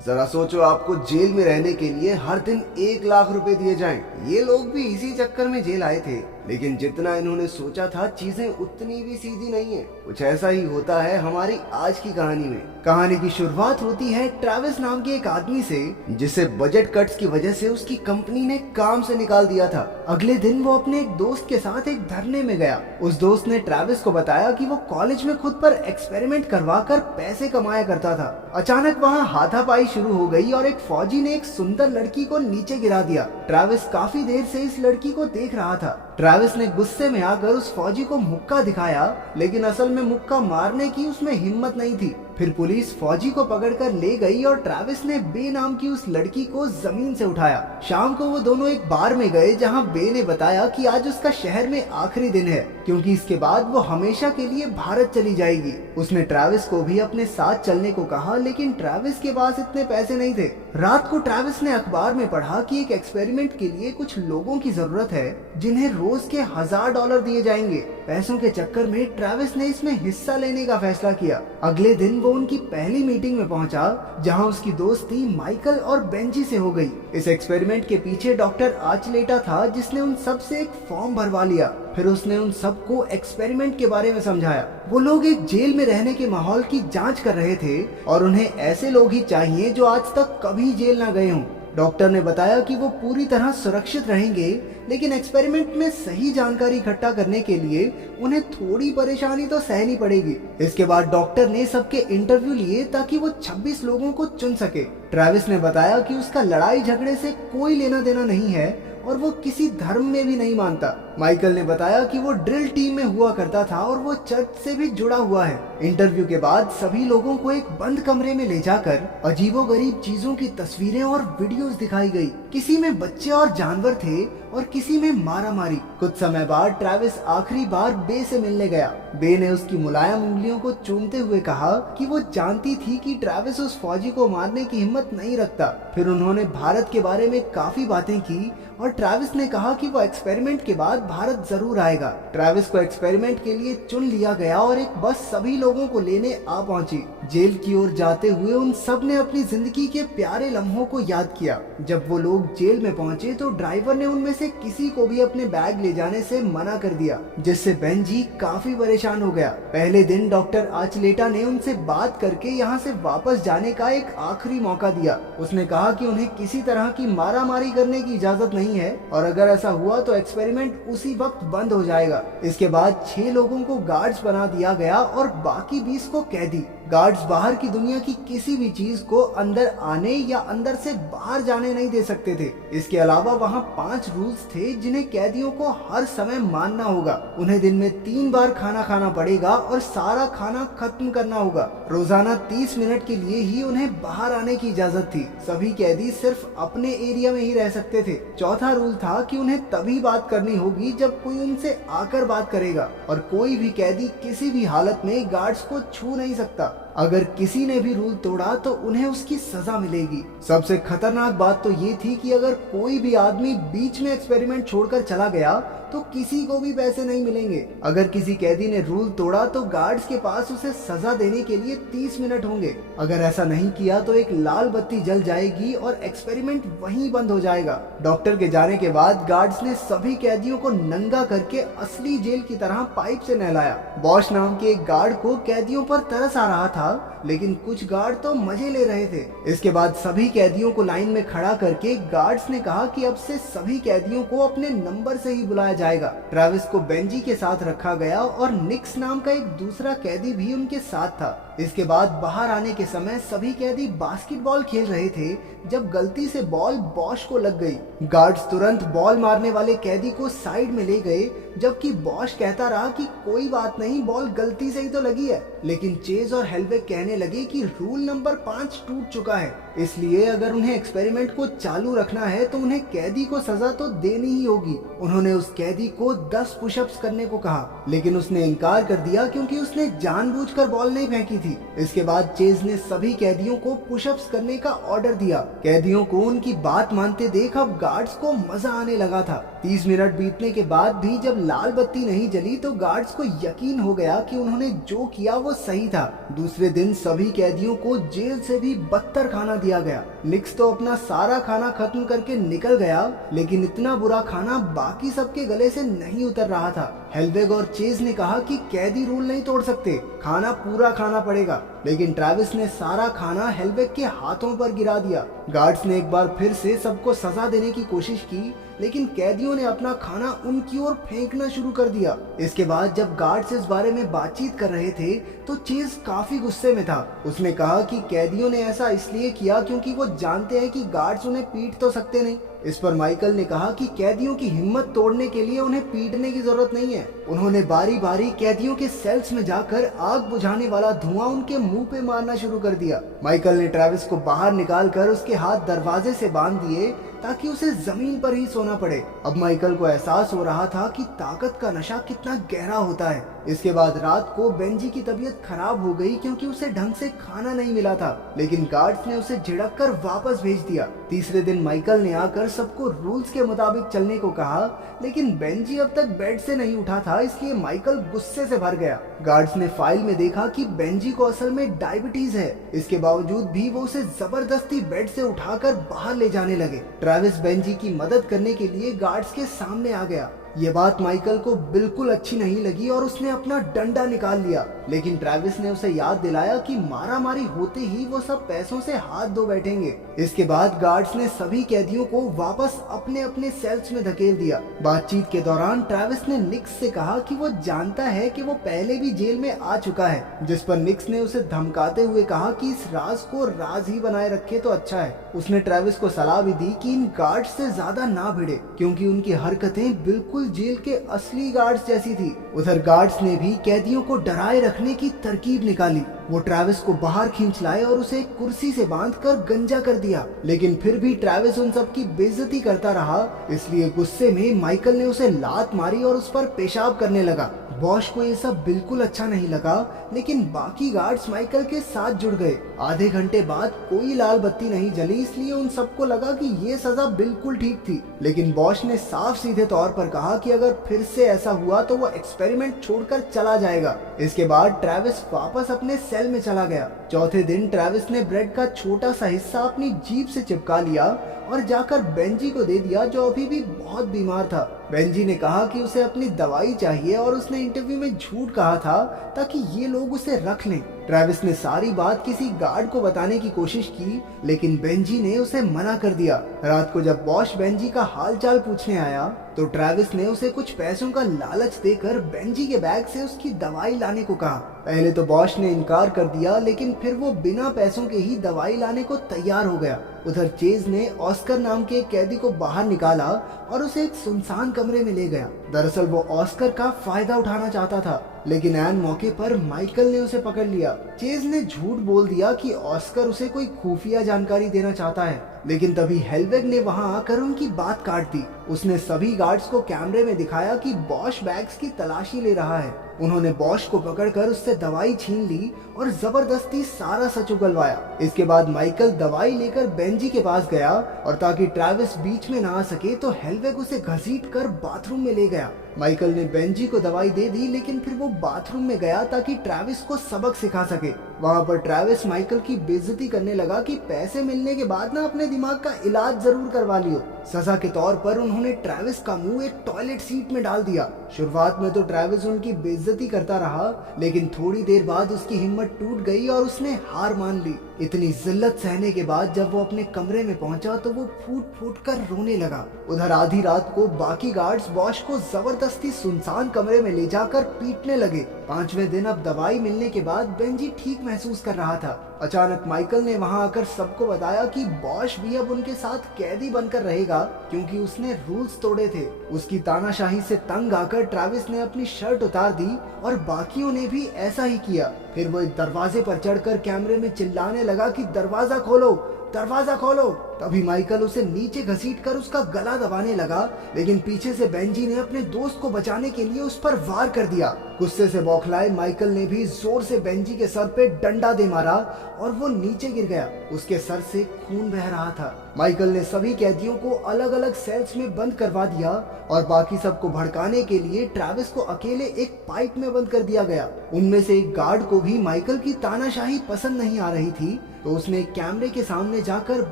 जरा सोचो, आपको जेल में रहने के लिए हर दिन 1 लाख रुपए दिए जाएं। ये लोग भी इसी चक्कर में जेल आए थे, लेकिन जितना इन्होंने सोचा था चीजें उतनी भी सीधी नहीं है। कुछ ऐसा ही होता है हमारी आज की कहानी में। कहानी की शुरुआत होती है ट्रेविस नाम के एक आदमी से, जिसे बजट कट्स की वजह से उसकी कंपनी ने काम से निकाल दिया था। अगले दिन वो अपने एक दोस्त के साथ एक धरने में गया। उस दोस्त ने ट्रेविस को बताया कि वो कॉलेज में खुद पर एक्सपेरिमेंट करवा कर पैसे कमाया करता था। अचानक वहाँ हाथापाई शुरू हो गई और एक फौजी ने एक सुंदर लड़की को नीचे गिरा दिया। ट्रेविस काफी देर से इस लड़की को देख रहा था। ट्रेविस ने गुस्से में आकर उस फौजी को मुक्का दिखाया, लेकिन असल में मुक्का मारने की उसमें हिम्मत नहीं थी। फिर पुलिस फौजी को पकड़कर ले गई और ट्रेविस ने बे नाम की उस लड़की को जमीन से उठाया। शाम को वो दोनों एक बार में गए, जहां बे ने बताया कि आज उसका शहर में आखिरी दिन है, क्योंकि इसके बाद वो हमेशा के लिए भारत चली जाएगी। उसने ट्रेविस को भी अपने साथ चलने को कहा, लेकिन ट्रेविस के पास इतने पैसे नहीं थे। रात को ट्रेविस ने अखबार में पढ़ा कि एक एक्सपेरिमेंट के लिए कुछ लोगों की जरूरत है, जिन्हें रोज के $1000 दिए जाएंगे। पैसों के चक्कर में ट्रेविस ने इसमें हिस्सा लेने का फैसला किया। अगले दिन वो उनकी पहली मीटिंग में पहुंचा, जहां उसकी दोस्ती माइकल और बेंजी से हो गई। इस एक्सपेरिमेंट के पीछे डॉक्टर आर्चलेटा था, जिसने उन सब से एक फॉर्म भरवा लिया। फिर उसने उन सबको एक्सपेरिमेंट के बारे में समझाया। वो लोग एक जेल में रहने के माहौल की जांच कर रहे थे और उन्हें ऐसे लोग ही चाहिए जो आज तक कभी जेल ना गए हों। डॉक्टर ने बताया कि वो पूरी तरह सुरक्षित रहेंगे, लेकिन एक्सपेरिमेंट में सही जानकारी इकट्ठा करने के लिए उन्हें थोड़ी परेशानी तो सहनी पड़ेगी। इसके बाद डॉक्टर ने सबके इंटरव्यू लिए ताकि वो 26 लोगों को चुन सके। ट्रेविस ने बताया कि उसका लड़ाई झगड़े से कोई लेना देना नहीं है और वो किसी धर्म में भी नहीं मानता। माइकल ने बताया कि वो ड्रिल टीम में हुआ करता था और वो चर्च से भी जुड़ा हुआ है। इंटरव्यू के बाद सभी लोगों को एक बंद कमरे में ले जाकर अजीबोगरीब चीजों की तस्वीरें और वीडियोस दिखाई गई। किसी में बच्चे और जानवर थे और किसी में मारामारी। कुछ समय बाद ट्रेविस आखिरी बार बे से मिलने गया। बे ने उसकी मुलायम उंगलियों को चूमते हुए कहा कि वो जानती थी कि ट्रेविस उस फौजी को मारने की हिम्मत नहीं रखता। फिर उन्होंने भारत के बारे में काफी बातें की और ट्रेविस ने कहा कि वो एक्सपेरिमेंट के बाद भारत जरूर आएगा। ट्रेविस को एक्सपेरिमेंट के लिए चुन लिया गया और एक बस सभी लोगों को लेने आ पहुंची। जेल की ओर जाते हुए उन सब ने अपनी जिंदगी के प्यारे लम्हों को याद किया। जब वो लोग जेल में पहुंचे तो ड्राइवर ने उनमें से किसी को भी अपने बैग ले जाने से मना कर दिया, जिससे बेंजी काफी परेशान हो गया। पहले दिन डॉक्टर आर्चलेटा ने उनसे बात करके यहाँ से वापस जाने का एक आखिरी मौका दिया। उसने कहा कि उन्हें किसी तरह की मारामारी करने की इजाजत नहीं है और अगर ऐसा हुआ तो एक्सपेरिमेंट उसी वक्त बंद हो जाएगा। इसके बाद 6 लोगों को गार्ड्स बना दिया गया और बाकी 20 को कैदी। गार्ड्स बाहर की दुनिया की किसी भी चीज को अंदर आने या अंदर से बाहर जाने नहीं दे सकते थे। इसके अलावा वहाँ 5 रूल्स थे जिन्हें कैदियों को हर समय मानना होगा। उन्हें दिन में 3 बार खाना खाना पड़ेगा और सारा खाना खत्म करना होगा। रोजाना 30 मिनट के लिए ही उन्हें बाहर आने की इजाजत थी। सभी कैदी सिर्फ अपने एरिया में ही रह सकते थे। चौथा रूल था कि उन्हें तभी बात करनी होगी जब कोई उनसे आकर बात करेगा और कोई भी कैदी किसी भी हालत में गार्ड्स को छू नहीं सकता। अगर किसी ने भी रूल तोड़ा तो उन्हें उसकी सजा मिलेगी। सबसे खतरनाक बात तो ये थी कि अगर कोई भी आदमी बीच में एक्सपेरिमेंट छोड़कर चला गया तो किसी को भी पैसे नहीं मिलेंगे। अगर किसी कैदी ने रूल तोड़ा तो गार्ड्स के पास उसे सजा देने के लिए 30 मिनट होंगे। अगर ऐसा नहीं किया तो एक लाल बत्ती जल जाएगी और एक्सपेरिमेंट वहीं बंद हो जाएगा। डॉक्टर के जाने के बाद गार्ड्स ने सभी कैदियों को नंगा करके असली जेल की तरह पाइप से नहलाया। बॉश नाम के एक गार्ड को कैदियों पर तरस आ रहा था, लेकिन कुछ गार्ड तो मजे ले रहे थे। इसके बाद सभी कैदियों को लाइन में खड़ा करके गार्ड्स ने कहा कि अब से सभी कैदियों को अपने नंबर से ही बुलाया जाएगा। ट्रेविस को बेंजी के साथ रखा गया और निक्स नाम का एक दूसरा कैदी भी उनके साथ था। इसके बाद बाहर आने के समय सभी कैदी बास्केटबॉल खेल रहे थे जब गलती से बॉल बॉश को लग गई। गार्ड्स तुरंत बॉल मारने वाले कैदी को साइड में ले गए, जबकि बॉश कहता रहा कि कोई बात नहीं, बॉल गलती से ही तो लगी है। लेकिन चेज और हेलवेग कहने लगे कि रूल नंबर 5 टूट चुका है, इसलिए अगर उन्हें एक्सपेरिमेंट को चालू रखना है तो उन्हें कैदी को सजा तो देनी ही होगी। उन्होंने उस कैदी को 10 पुशअप्स करने को कहा, लेकिन उसने इनकार कर दिया क्योंकि उसने जानबूझकर बॉल नहीं फेंकी थी। इसके बाद चेज ने सभी कैदियों को पुशअप्स करने का ऑर्डर दिया। कैदियों को उनकी बात मानते देख अब गार्ड्स को मजा आने लगा था। 30 मिनट बीतने के बाद भी जब लाल बत्ती नहीं जली तो गार्ड्स को यकीन हो गया कि उन्होंने जो किया वो सही था। दूसरी दूसरे दिन सभी कैदियों को जेल से भी बदतर खाना दिया गया। निक्स तो अपना सारा खाना खत्म करके निकल गया, लेकिन इतना बुरा खाना बाकी सबके गले से नहीं उतर रहा था। हेल्वेग और चेज ने कहा कि कैदी रूल नहीं तोड़ सकते, खाना पूरा खाना पड़ेगा, लेकिन ट्रैविस ने सारा खाना हेल्वेग के हाथों पर गिरा दिया। गार्ड्स ने एक बार फिर से सबको सजा देने की कोशिश की, लेकिन कैदियों ने अपना खाना उनकी ओर फेंकना शुरू कर दिया। इसके बाद जब गार्ड्स इस बारे में बातचीत कर रहे थे तो चेज काफी गुस्से में था। उसने कहा कि कैदियों ने ऐसा इसलिए किया क्योंकि वो जानते हैं कि गार्ड्स उन्हें पीट तो सकते नहीं। इस पर माइकल ने कहा कि कैदियों की हिम्मत तोड़ने के लिए उन्हें पीटने की जरूरत नहीं है। उन्होंने बारी बारी कैदियों के सेल्स में जाकर आग बुझाने वाला धुआं उनके मुंह पे मारना शुरू कर दिया। माइकल ने ट्रैविस को बाहर निकालकर उसके हाथ दरवाजे से बांध दिए ताकि उसे जमीन पर ही सोना पड़े। अब माइकल को एहसास हो रहा था कि ताकत का नशा कितना गहरा होता है। इसके बाद रात को बेंजी की तबीयत खराब हो गई क्योंकि उसे ढंग से खाना नहीं मिला था, लेकिन गार्ड्स ने उसे झिड़क कर वापस भेज दिया। तीसरे दिन माइकल ने आकर सबको रूल्स के मुताबिक चलने को कहा, लेकिन बेंजी अब तक बेड से नहीं उठा था, इसलिए माइकल गुस्से से भर गया। गार्ड्स ने फाइल में देखा कि बेंजी को असल में डायबिटीज है। इसके बावजूद भी वो उसे जबरदस्ती बेड से उठाकर बाहर ले जाने लगे। ट्रैविस बेंजी की मदद करने के लिए गार्ड्स के सामने आ गया। ये बात माइकल को बिल्कुल अच्छी नहीं लगी और उसने अपना डंडा निकाल लिया, लेकिन ट्रैविस ने उसे याद दिलाया कि मारामारी होते ही वो सब पैसों से हाथ धो बैठेंगे। इसके बाद गार्ड्स ने सभी कैदियों को वापस अपने अपने सेल्स में धकेल दिया। बातचीत के दौरान ट्रैविस ने निक्स से कहा कि वो जानता है कि वो पहले भी जेल में आ चुका है, जिस पर निक्स ने उसे धमकाते हुए कहा कि इस राज को राज ही बनाए रखे तो अच्छा है। उसने ट्रैविस को सलाह भी दी कि इन गार्ड्स से ज्यादा ना भिड़े, क्योंकि उनकी हरकतें बिल्कुल जेल के असली गार्ड्स जैसी थी। उधर गार्ड्स ने भी कैदियों को डराए रखने की तरकीब निकाली। वो ट्रैविस को बाहर खींच लाए और उसे एक कुर्सी से बांधकर गंजा कर दिया, लेकिन फिर भी ट्रैविस उन सब की बेइज्जती करता रहा। इसलिए गुस्से में माइकल ने उसे लात मारी और उस पर पेशाब करने लगा। बॉश को ये सब बिल्कुल अच्छा नहीं लगा, लेकिन बाकी गार्ड्स माइकल के साथ जुड़ गए। आधे घंटे बाद कोई लाल बत्ती नहीं जली, इसलिए उन सबको लगा कि ये सजा बिल्कुल ठीक थी। लेकिन बॉश ने साफ सीधे तौर पर कहा कि अगर फिर से ऐसा हुआ तो वो एक्सपेरिमेंट छोड़कर चला जाएगा। इसके बाद ट्रैविस वापस अपने सेल में चला गया। चौथे दिन ट्रैविस ने ब्रेड का छोटा सा हिस्सा अपनी जीभ से चिपका लिया और जाकर बेंजी को दे दिया, जो अभी भी बहुत बीमार था। बेंजी ने कहा कि उसे अपनी दवाई चाहिए और उसने इंटरव्यू में झूठ कहा था ताकि ये लोग उसे रख लें। ट्रैविस ने सारी बात किसी गार्ड को बताने की कोशिश की, लेकिन बेंजी ने उसे मना कर दिया। रात को जब बॉश बेंजी का हालचाल पूछने आया तो ट्रैविस ने उसे कुछ पैसों का लालच देकर बेंजी के बैग से उसकी दवाई लाने को कहा। पहले तो बॉश ने इनकार कर दिया, लेकिन फिर वो बिना पैसों के ही दवाई लाने को तैयार हो गया। उधर चेज ने ऑस्कर नाम के एक कैदी को बाहर निकाला और उसे एक सुनसान कमरे में ले गया। दरअसल वो ऑस्कर का फायदा उठाना चाहता था, लेकिन ऐन मौके पर माइकल ने उसे पकड़ लिया। चेज ने झूठ बोल दिया कि ऑस्कर उसे कोई खुफिया जानकारी देना चाहता है, लेकिन तभी हेल्वेग ने वहां आकर उनकी बात काट दी। उसने सभी गार्ड्स को कैमरे में दिखाया कि बॉश बैग्स की तलाशी ले रहा है। उन्होंने बॉश को पकड़कर उससे दवाई छीन ली और जबरदस्ती सारा सच उगलवाया। इसके बाद माइकल दवाई लेकर बेंजी के पास गया और ताकि ट्रैविस बीच में ना आ सके तो हेल्वेग उसे घसीटकर बाथरूम में ले गया। माइकल ने बेंजी को दवाई दे दी, लेकिन फिर वो बाथरूम में गया ताकि ट्रैविस को सबक सिखा सके। वहाँ पर ट्रैविस माइकल की बेइज्जती करने लगा कि पैसे मिलने के बाद ना अपने दिमाग का इलाज जरूर करवा लियो। सजा के तौर पर उन्होंने ट्रैविस का मुंह एक टॉयलेट सीट में डाल दिया। शुरुआत में तो ट्रैविस उनकी बेइज्जती करता रहा, लेकिन थोड़ी देर बाद उसकी हिम्मत टूट गई और उसने हार मान ली। इतनी जिल्लत सहने के बाद जब वो अपने कमरे में पहुंचा तो वो फूट फूट कर रोने लगा। उधर आधी रात को बाकी गार्ड्स बॉश को जबरदस्ती सुनसान कमरे में ले जाकर पीटने लगे। 5वें दिन अब दवाई मिलने के बाद बेंजी ठीक महसूस कर रहा था। अचानक माइकल ने वहां आकर सबको बताया कि बॉश भी अब उनके साथ कैदी बनकर रहेगा, क्योंकि उसने रूल्स तोड़े थे। उसकी तानाशाही से तंग आकर ट्रैविस ने अपनी शर्ट उतार दी और बाकियों ने भी ऐसा ही किया। फिर वो एक दरवाजे पर चढ़कर कैमरे में चिल्लाने लगा कि दरवाजा खोलो, दरवाजा खोलो। तभी माइकल उसे नीचे घसीटकर उसका गला दबाने लगा, लेकिन पीछे से बेंजी ने अपने दोस्त को बचाने के लिए उस पर वार कर दिया। गुस्से से बौखलाए माइकल ने भी जोर से बेंजी के सर पे डंडा दे मारा और वो नीचे गिर गया। उसके सर से खून बह रहा था। माइकल ने सभी कैदियों को अलग अलग सेल्स में बंद करवा दिया और बाकी सबको भड़काने के लिए ट्रैविस को अकेले एक पाइप में बंद कर दिया गया। उनमें से एक गार्ड को भी माइकल की तानाशाही पसंद नहीं आ रही थी, तो उसने कैमरे के सामने जाकर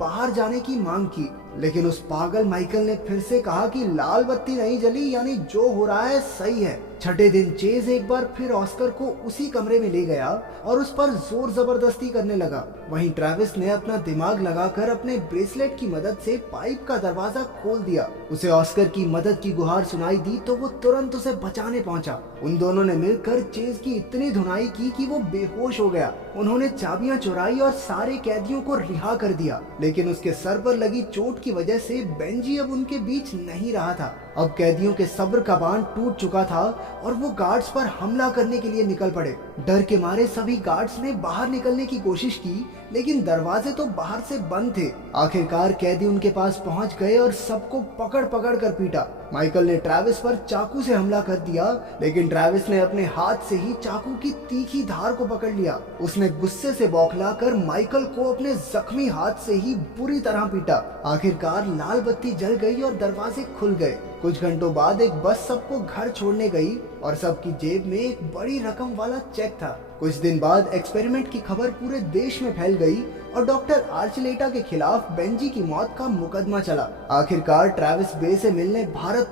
बाहर जाने की मांग की, लेकिन उस पागल माइकल ने फिर से कहा कि लाल बत्ती नहीं जली, यानी जो हो रहा है सही है। छठे दिन चेज एक बार फिर ऑस्कर को उसी कमरे में ले गया और उस पर जोर जबरदस्ती करने लगा। वहीं ट्रैविस ने अपना दिमाग लगाकर अपने ब्रेसलेट की मदद से पाइप का दरवाजा खोल दिया। उसे ऑस्कर की मदद की गुहार सुनाई दी तो वो तुरंत उसे बचाने पहुंचा। उन दोनों ने मिलकर चेज की इतनी धुनाई की कि वो बेहोश हो गया। उन्होंने चाबियां चुराई और सारे कैदियों को रिहा कर दिया, लेकिन उसके सर पर लगी चोट की वजह से बेंजी अब उनके बीच नहीं रहा था। अब कैदियों के सब्र का बांध टूट चुका था और वो गार्ड्स पर हमला करने के लिए निकल पड़े। डर के मारे सभी गार्ड्स ने बाहर निकलने की कोशिश की, लेकिन दरवाजे तो बाहर से बंद थे। आखिरकार कैदी उनके पास पहुंच गए और सबको पकड़ पकड़ कर पीटा। माइकल ने ट्रैविस पर चाकू से हमला कर दिया, लेकिन ट्रैविस ने अपने हाथ से ही चाकू की तीखी धार को पकड़ लिया। उसने गुस्से से बौखलाकर माइकल को अपने जख्मी हाथ से ही बुरी तरह पीटा। आखिरकार लाल बत्ती जल गई और दरवाजे खुल गए। कुछ घंटों बाद एक बस सबको घर छोड़ने गई और सबकी जेब में एक बड़ी रकम वाला चेक था। कुछ दिन बाद एक्सपेरिमेंट की खबर पूरे देश में फैल गई और डॉक्टर आर्चलेटा के खिलाफ बेंजी की मौत का मुकदमा चला। आखिरकार ट्रैविस बे से मिलने भारत